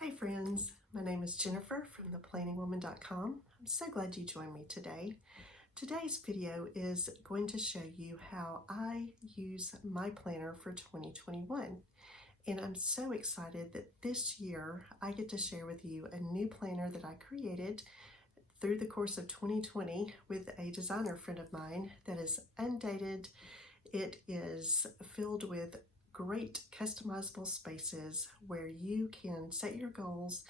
Hi friends, my name is Jennifer from theplanningwoman.com. I'm so glad you joined me today. Today's video is going to show you how I use my planner for 2021. And I'm so excited that this year I get to share with you a new planner that I created through the course of 2020 with a designer friend of mine that is undated. It is filled with great customizable spaces where you can set your goals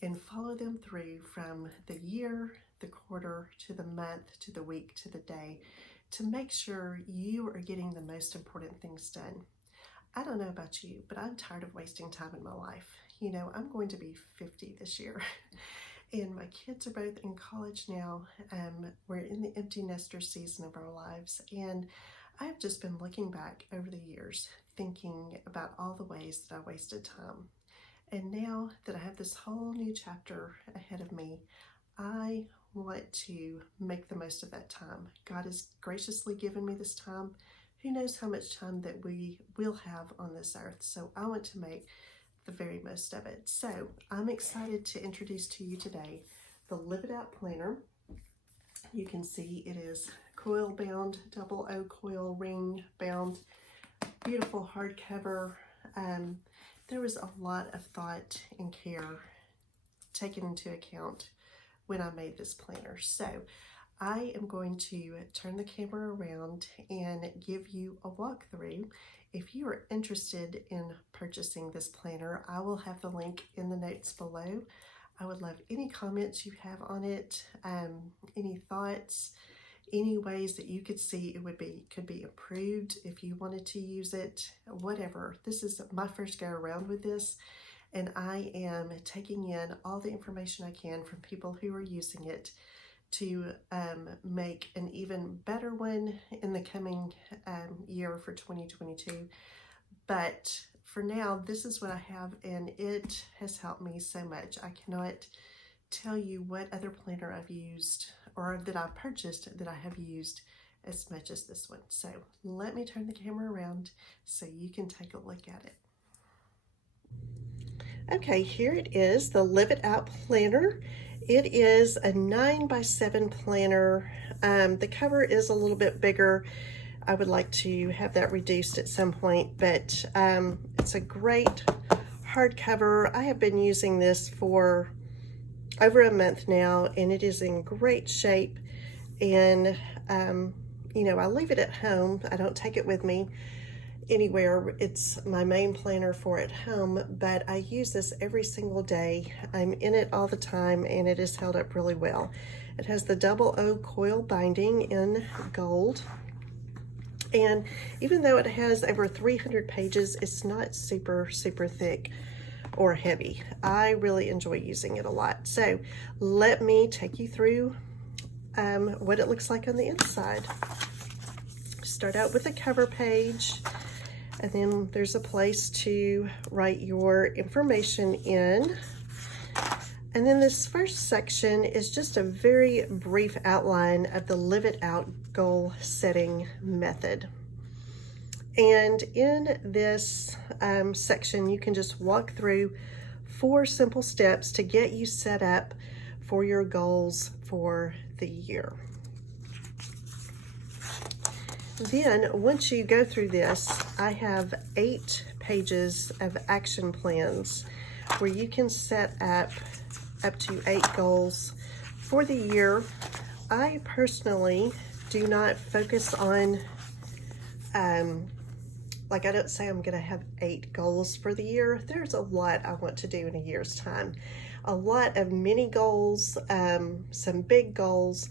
and follow them through from the year, the quarter, to the month, to the week, to the day, to make sure you are getting the most important things done. I don't know about you, but I'm tired of wasting time in my life. You know, I'm going to be 50 this year. And my kids are both in college now. We're in the empty nester season of our lives. And I've just been looking back over the years, thinking about all the ways that I wasted time. And now that I have this whole new chapter ahead of me, I want to make the most of that time. God has graciously given me this time. Who knows how much time that we will have on this earth. So I want to make the very most of it. So I'm excited to introduce to you today the Live It Out Planner. You can see it is coil bound, double O coil ring bound, beautiful hardcover. There was a lot of thought and care taken into account when I made this planner. So I am going to turn the camera around and give you a walkthrough. If you are interested in purchasing this planner, I will have the link in the notes below. I would love any comments you have on it, any thoughts, any ways that you could see it could be improved if you wanted to use it, whatever. This is my first go around with this, and I am taking in all the information I can from people who are using it to make an even better one in the coming year for 2022. But for now, this is what I have, and it has helped me so much. I cannot tell you what other planner I've used or that I purchased that I have used as much as this one. So let me turn the camera around so you can take a look at it. Okay, here it is, the Live It Out Planner. It is a 9x7 planner. The cover is a little bit bigger. I would like to have that reduced at some point, but it's a great hardcover. I have been using this for over a month now, and it is in great shape. And you know, I leave it at home. I don't take it with me anywhere. It's my main planner for at home, but I use this every single day. I'm in it all the time, and it has held up really well. It has the double O coil binding in gold. And even though it has over 300 pages, it's not super thick or heavy. I really enjoy using it a lot. So let me take you through what it looks like on the inside. Start out with the cover page, and then there's a place to write your information in. And then this first section is just a very brief outline of the Live It Out goal setting method. And in this section, you can just walk through 4 simple steps to get you set up for your goals for the year. Then, once you go through this, I have 8 pages of action plans where you can set up to 8 goals for the year. I personally do not focus on, like I don't say I'm gonna have 8 goals for the year. There's a lot I want to do in a year's time. A lot of mini goals, some big goals.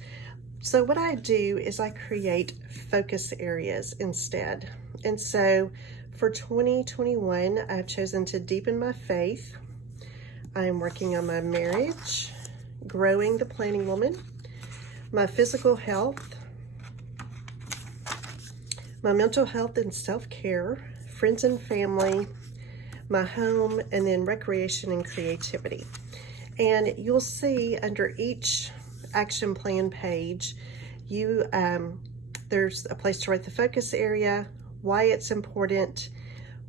So what I do is I create focus areas instead. And so for 2021, I've chosen to deepen my faith. I am working on my marriage, growing the planning woman, my physical health, my mental health and self-care, friends and family, my home, and then recreation and creativity. And you'll see under each action plan page, there's a place to write the focus area, why it's important,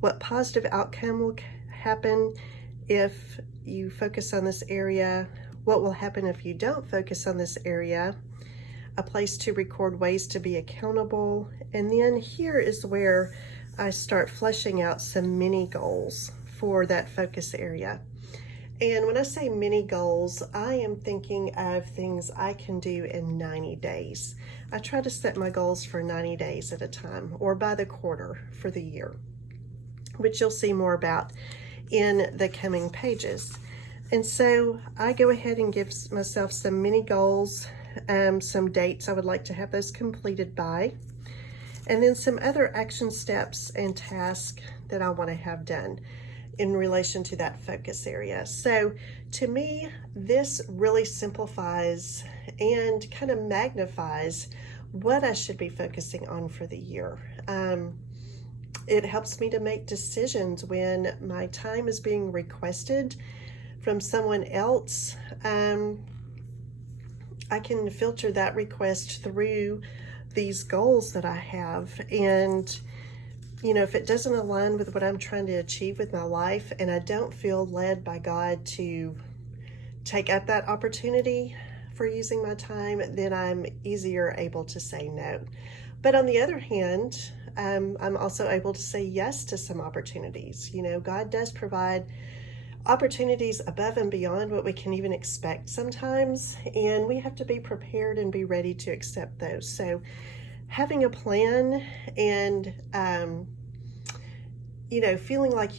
what positive outcome will happen if you focus on this area, what will happen if you don't focus on this area, a place to record ways to be accountable, and then here is where I start fleshing out some mini goals for that focus area. And when I say mini goals, I am thinking of things I can do in 90 days. I try to set my goals for 90 days at a time, or by the quarter for the year, which you'll see more about in the coming pages. And so I go ahead and give myself some mini goals, some dates I would like to have those completed by, and then some other action steps and tasks that I want to have done in relation to that focus area. So to me, this really simplifies and kind of magnifies what I should be focusing on for the year. It helps me to make decisions when my time is being requested from someone else. I can filter that request through these goals that I have, and if it doesn't align with what I'm trying to achieve with my life and I don't feel led by God to take up that opportunity for using my time, then I'm easier able to say no. But on the other hand, I'm also able to say yes to some opportunities. God does provide opportunities above and beyond what we can even expect sometimes, and we have to be prepared and be ready to accept those. So having a plan and feeling like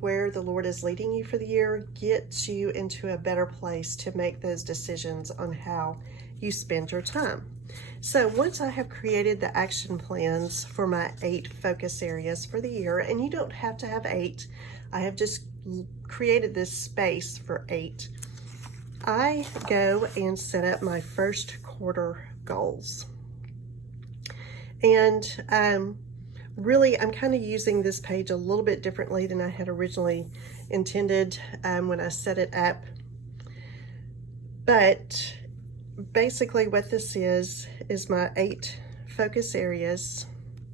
where the Lord is leading you for the year gets you into a better place to make those decisions on how you spend your time. So once I have created the action plans for my 8 focus areas for the year, and you don't have to have 8, I have just created this space for 8, I go and set up my first quarter goals. And really, I'm kind of using this page a little bit differently than I had originally intended when I set it up. But basically what this is my 8 focus areas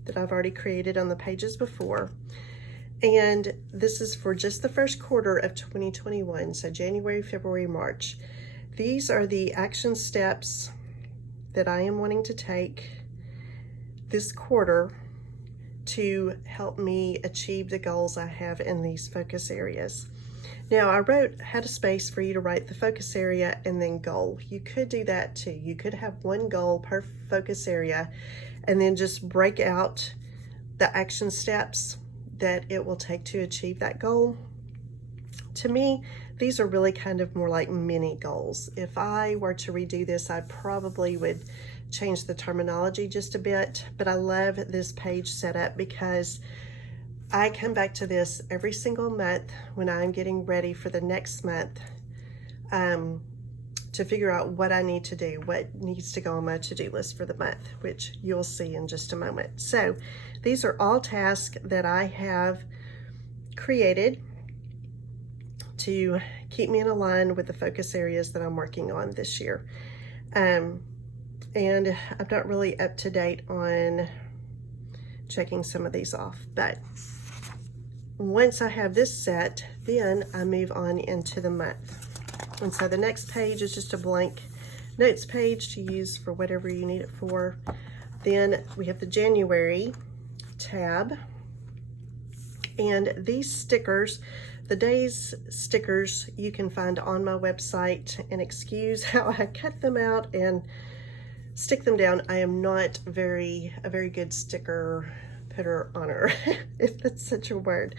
that I've already created on the pages before. And this is for just the first quarter of 2021, so January, February, March. These are the action steps that I am wanting to take this quarter to help me achieve the goals I have in these focus areas. Now, I had a space for you to write the focus area and then goal. You could do that too. You could have one goal per focus area and then just break out the action steps that it will take to achieve that goal. To me, these are really kind of more like mini goals. If I were to redo this, I probably would change the terminology just a bit, but I love this page setup because I come back to this every single month when I'm getting ready for the next month to figure out what I need to do, what needs to go on my to-do list for the month, which you'll see in just a moment. So these are all tasks that I have created to keep me in line with the focus areas that I'm working on this year. And I'm not really up to date on checking some of these off, but once I have this set, then I move on into the month. And so the next page is just a blank notes page to use for whatever you need it for. Then we have the January tab, and these stickers, the days stickers, you can find on my website, and excuse how I cut them out and stick them down. I am not a very good sticker putter honor, if that's such a word.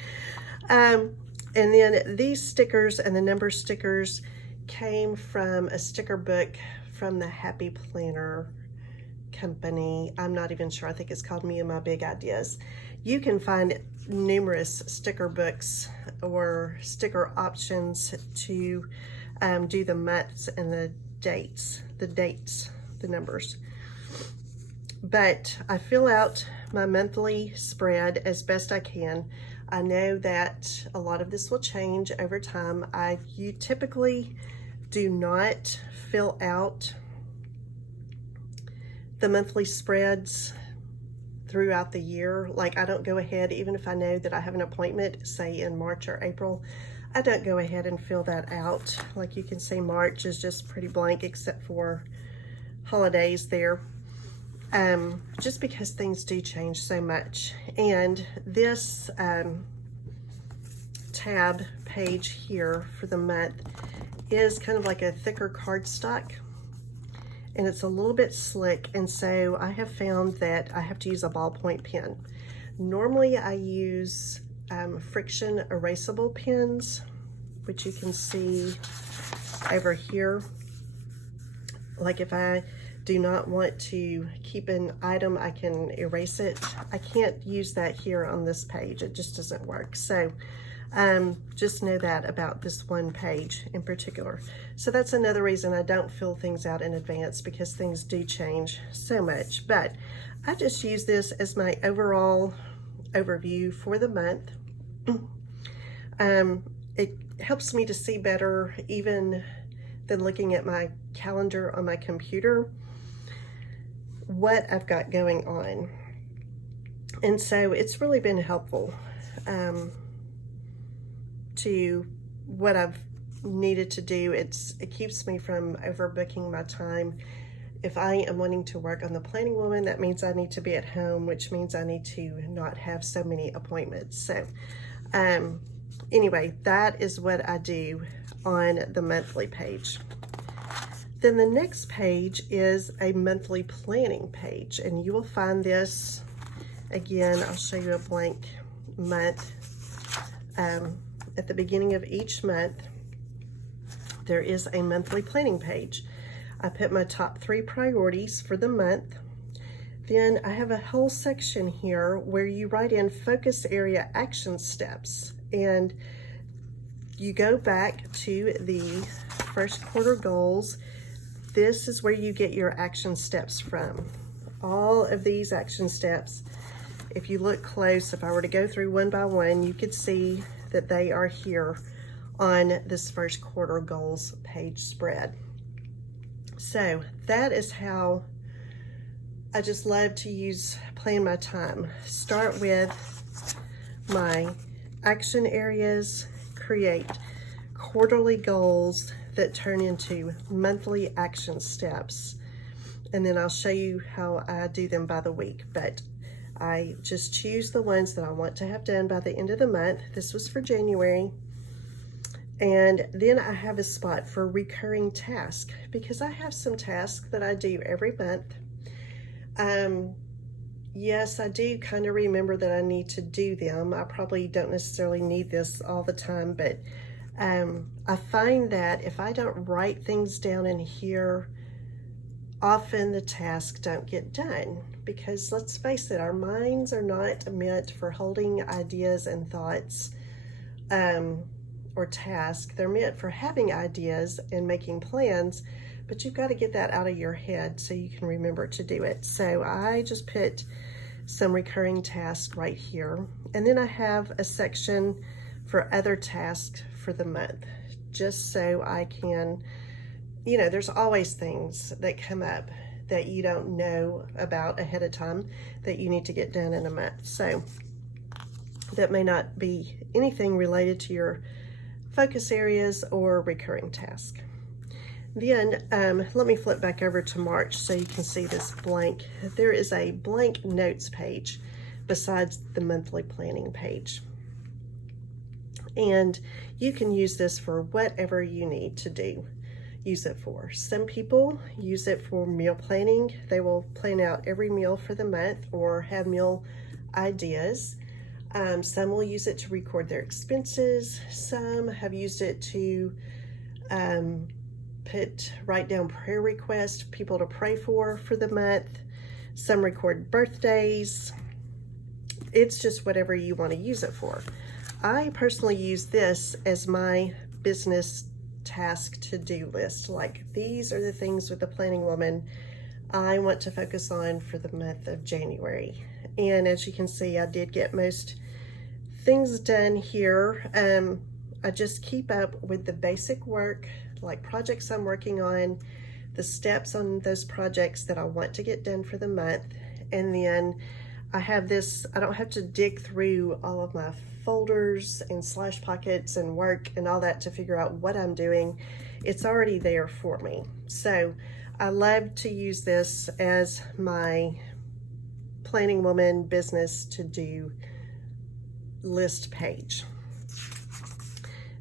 And then these stickers and the number stickers came from a sticker book from the Happy Planner company. I'm not even sure. I think it's called Me and My Big Ideas. You can find numerous sticker books or sticker options to do the months and the dates, the numbers. But I fill out my monthly spread as best I can. I know that a lot of this will change over time. You typically do not fill out the monthly spreads throughout the year. Like, I don't go ahead, even if I know that I have an appointment, say in March or April, I don't go ahead and fill that out. Like you can see, March is just pretty blank except for holidays there. Just because things do change so much. And this tab page here for the month is kind of like a thicker cardstock, and it's a little bit slick, and so I have found that I have to use a ballpoint pen. Normally I use friction erasable pens, which you can see over here. Like if I do not want to keep an item, I can erase it. I can't use that here on this page. It just doesn't work. So just know that about this one page in particular. So that's another reason I don't fill things out in advance, because things do change so much. But I just use this as my overall overview for the month. It helps me to see better even than looking at my calendar on my computer what I've got going on. And so it's really been helpful to what I've needed to do. It keeps me from overbooking my time. If I am wanting to work on the Planning Woman, that means I need to be at home, which means I need to not have so many appointments. So anyway, that is what I do on the monthly page. Then the next page is a monthly planning page, and you will find this, again, I'll show you a blank month. At the beginning of each month, there is a monthly planning page. I put my top 3 priorities for the month. Then I have a whole section here where you write in focus area action steps, and you go back to the first quarter goals. This is where you get your action steps from. All of these action steps, if you look close, if I were to go through one by one, you could see that they are here on this first quarter goals page spread. So that is how I just love to plan my time. Start with my action areas, create quarterly goals that turn into monthly action steps, and then I'll show you how I do them by the week. But I just choose the ones that I want to have done by the end of the month. This was for January. And then I have a spot for recurring tasks, because I have some tasks that I do every month. Yes, I do kind of remember that I need to do them. I probably don't necessarily need this all the time, but I find that if I don't write things down in here, often the tasks don't get done, because let's face it, our minds are not meant for holding ideas and thoughts or tasks. They're meant for having ideas and making plans, but you've got to get that out of your head so you can remember to do it. So I just put some recurring tasks right here, and then I have a section for other tasks for the month, just so I can, there's always things that come up that you don't know about ahead of time that you need to get done in a month. So that may not be anything related to your focus areas or recurring task. Then let me flip back over to March so you can see this blank. There is a blank notes page besides the monthly planning page. And you can use this for whatever you need to use it for. Some people use it for meal planning. They will plan out every meal for the month or have meal ideas. Some will use it to record their expenses. Some have used it to write down prayer requests, people to pray for the month. Some record birthdays. It's just whatever you want to use it for. I personally use this as my business task to-do list. Like, these are the things with the Planning Woman I want to focus on for the month of January. And as you can see, I did get most things done here. I just keep up with the basic work, like projects I'm working on, the steps on those projects that I want to get done for the month, and then I have this, I don't have to dig through all of my folders and slash pockets and work and all that to figure out what I'm doing. It's already there for me. So I love to use this as my Planning Woman business to do list page.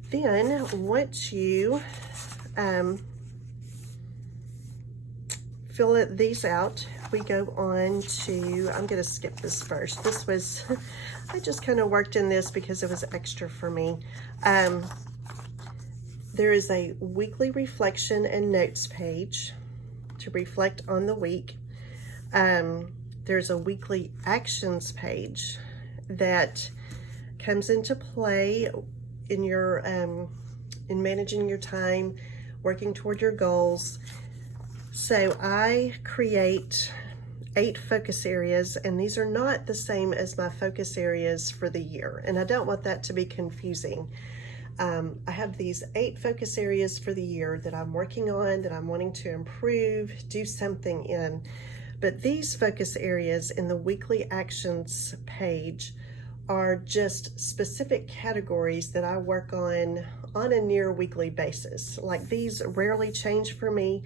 Then once you fill these out, we go on to, I'm going to skip this first. This was, I just kind of worked in this because it was extra for me. There is a weekly reflection and notes page to reflect on the week. There's a weekly actions page that comes into play in your in managing your time, working toward your goals. So I create 8 focus areas, and these are not the same as my focus areas for the year, and I don't want that to be confusing. I have these 8 focus areas for the year that I'm working on, that I'm wanting to improve, do something in. But these focus areas in the weekly actions page are just specific categories that I work on a near weekly basis. Like, these rarely change for me,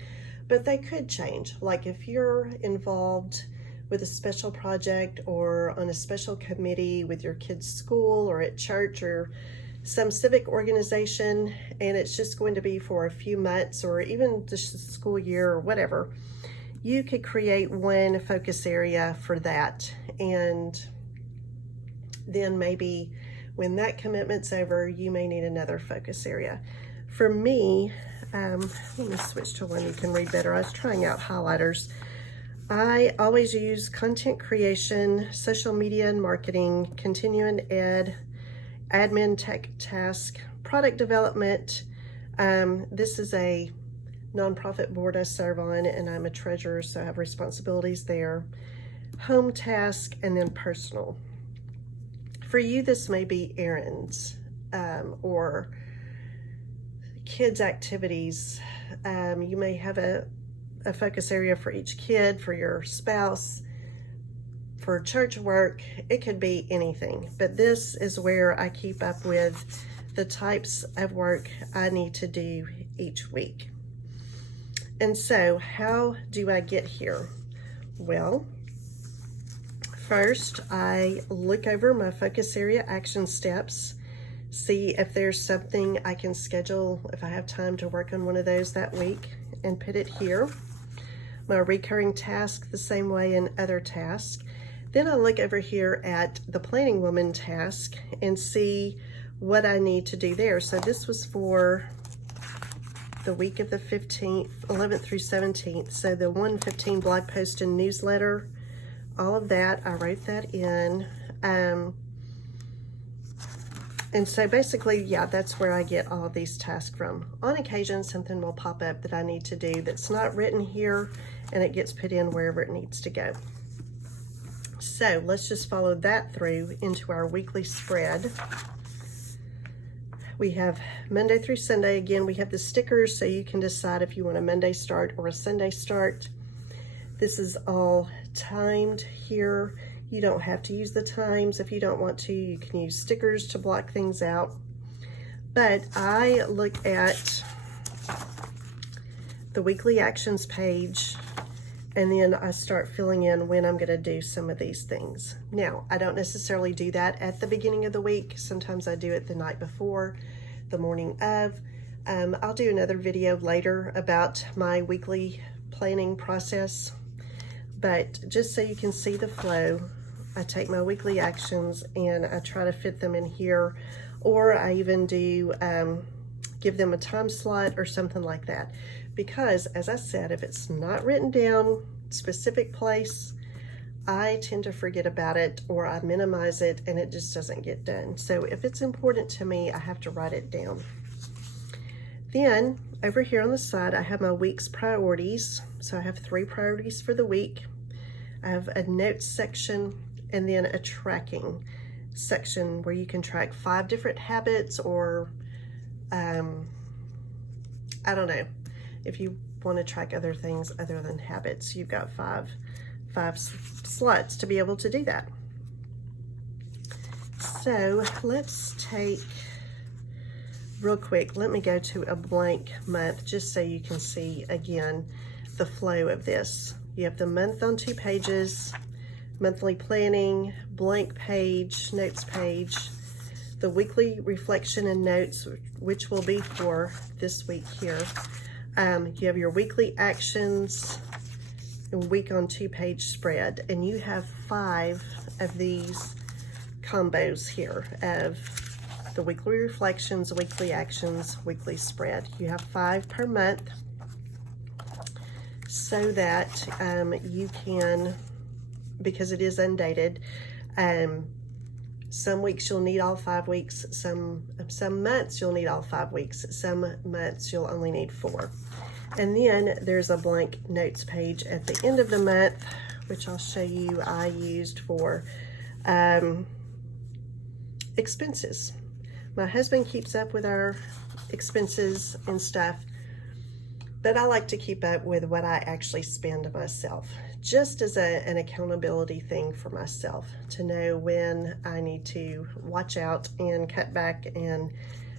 but they could change. Like if you're involved with a special project or on a special committee with your kids' school or at church or some civic organization, and it's just going to be for a few months or even just the school year or whatever, you could create one focus area for that. And then maybe when that commitment's over, you may need another focus area. For me, let me switch to one you can read better. I was trying out highlighters. I always use content creation, social media and marketing, continuing ed, admin tech task, product development. This is a nonprofit board I serve on, and I'm a treasurer, so I have responsibilities there. Home task, and then personal. For you, this may be errands or kids' activities. You may have a focus area for each kid, for your spouse, for church work. It could be anything, but this is where I keep up with the types of work I need to do each week. And so how do I get here? Well, first I look over my focus area action steps, see if there's something I can schedule, if I have time to work on one of those that week, and put it here. My recurring task the same way in other tasks. Then I look over here at the Planning Woman task and see what I need to do there. So this was for the week of the 15th, 11th through 17th. So the 115 blog post and newsletter, all of that, I wrote that in. And so basically, yeah, that's where I get all of these tasks from. On occasion, something will pop up that I need to do that's not written here, and it gets put in wherever it needs to go. So let's just follow that through into our weekly spread. We have Monday through Sunday. Again, we have the stickers, so you can decide if you want a Monday start or a Sunday start. This is all timed here. You don't have to use the times if you don't want to. You can use stickers to block things out. But I look at the weekly actions page, and then I start filling in when I'm going to do some of these things. Now, I don't necessarily do that at the beginning of the week. Sometimes I do it the night before, the morning of. I'll do another video later about my weekly planning process. But just so you can see the flow, I take my weekly actions and I try to fit them in here, or I even do give them a time slot or something like that. Because, as I said, if it's not written down, specific place, I tend to forget about it, or I minimize it and it just doesn't get done. So if it's important to me, I have to write it down. Then over here on the side, I have my week's priorities. So I have 3 priorities for the week. I have a notes section and then a tracking section where you can track 5 different habits, or I don't know. If you want to track other things other than habits, you've got five slots to be able to do that. So let's take, real quick, let me go to a blank month just so you can see again the flow of this. You have the month on 2 pages, monthly planning, blank page, notes page, the weekly reflection and notes, which will be for this week here. You have your weekly actions, and week on 2 page spread, and you have 5 of these combos here of the weekly reflections, weekly actions, weekly spread. You have 5 per month so that you can, because it is undated, some weeks you'll need all 5 weeks, some months you'll need all 5 weeks, some months you'll only need 4. And then there's a blank notes page at the end of the month, which I'll show you I used for expenses. My husband keeps up with our expenses and stuff, but I like to keep up with what I actually spend myself, just as an accountability thing for myself, to know when I need to watch out and cut back and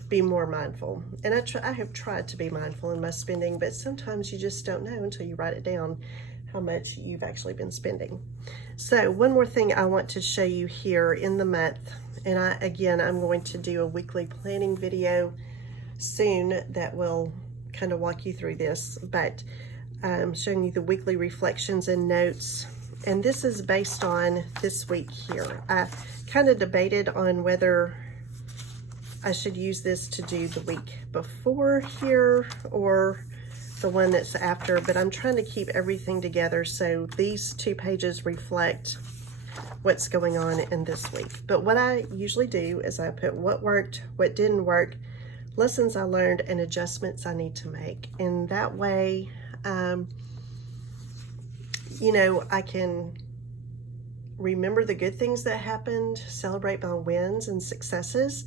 be more mindful. And I have tried to be mindful in my spending, but sometimes you just don't know until you write it down how much you've actually been spending. So one more thing I want to show you here in the month, and I'm going to do a weekly planning video soon that will kind of walk you through this, but I'm showing you the weekly reflections and notes, and this is based on this week here. I kind of debated on whether I should use this to do the week before here or the one that's after, but I'm trying to keep everything together so these 2 pages reflect what's going on in this week. But what I usually do is I put what worked, what didn't work, lessons I learned, and adjustments I need to make. And that way, you know, I can remember the good things that happened, celebrate my wins and successes.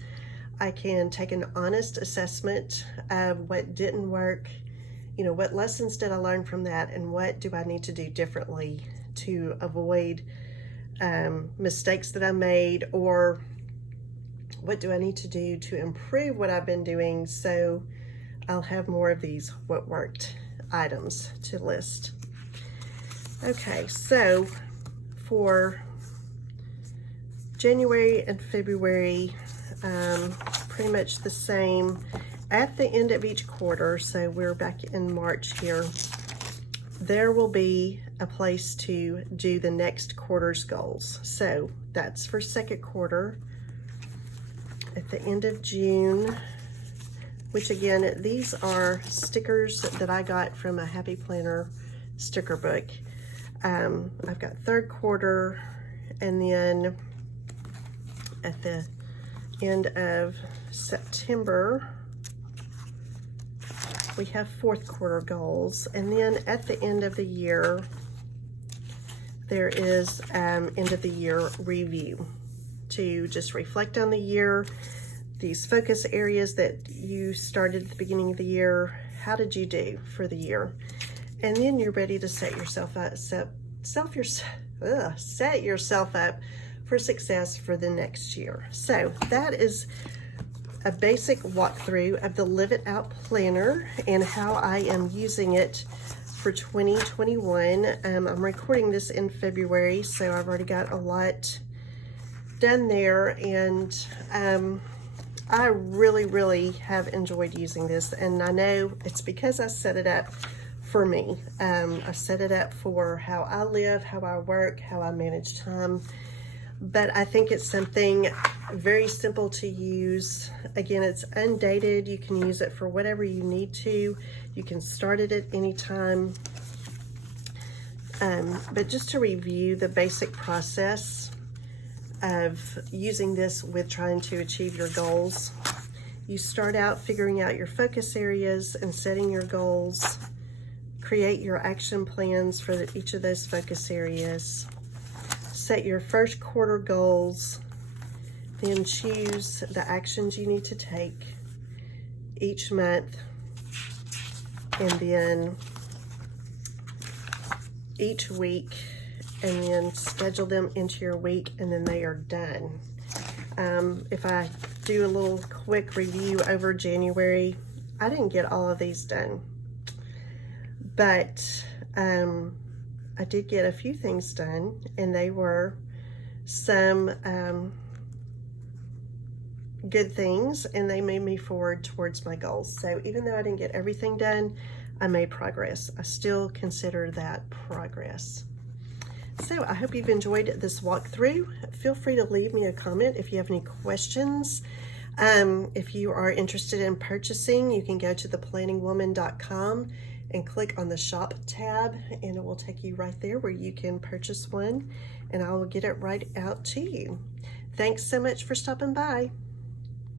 I can take an honest assessment of what didn't work, you know, what lessons did I learn from that, and what do I need to do differently to avoid mistakes that I made, or what do I need to do to improve what I've been doing so I'll have more of these what worked items to list. Okay, so for January and February, pretty much the same at the end of each quarter. So we're back in March here. There will be a place to do the next quarter's goals. So that's for second quarter. At the end of June, which again, these are stickers that I got from a Happy Planner sticker book. I've got third quarter, and then at the end of September, we have fourth quarter goals. And then at the end of the year, there is end of the year review to just reflect on the year, these focus areas that you started at the beginning of the year. How did you do for the year? And then you're ready to set yourself up, set yourself up for success for the next year. So that is a basic walkthrough of the Live It Out Planner and how I am using it for 2021. I'm recording this in February, so I've already got a lot done there, and I really have enjoyed using this, and I know it's because I set it up for me. I set it up for how I live, how I work, how I manage time. But I think it's something very simple to use. Again, it's undated. You can use it for whatever you need to. You can start it at any time. But just to review the basic process of using this with trying to achieve your goals. You start out figuring out your focus areas and setting your goals. Create your action plans for each of those focus areas. Set your first quarter goals, then choose the actions you need to take each month, and then each week, and then schedule them into your week, and then they are done. If I do a little quick review over January, I didn't get all of these done, but I did get a few things done, and they were some good things, and they made me forward towards my goals. So even though I didn't get everything done, I made progress. I still consider that progress. So I hope you've enjoyed this walkthrough. Feel free to leave me a comment if you have any questions. If you are interested in purchasing, you can go to theplanningwoman.com and click on the shop tab, and it will take you right there where you can purchase one, and I will get it right out to you. Thanks so much for stopping by.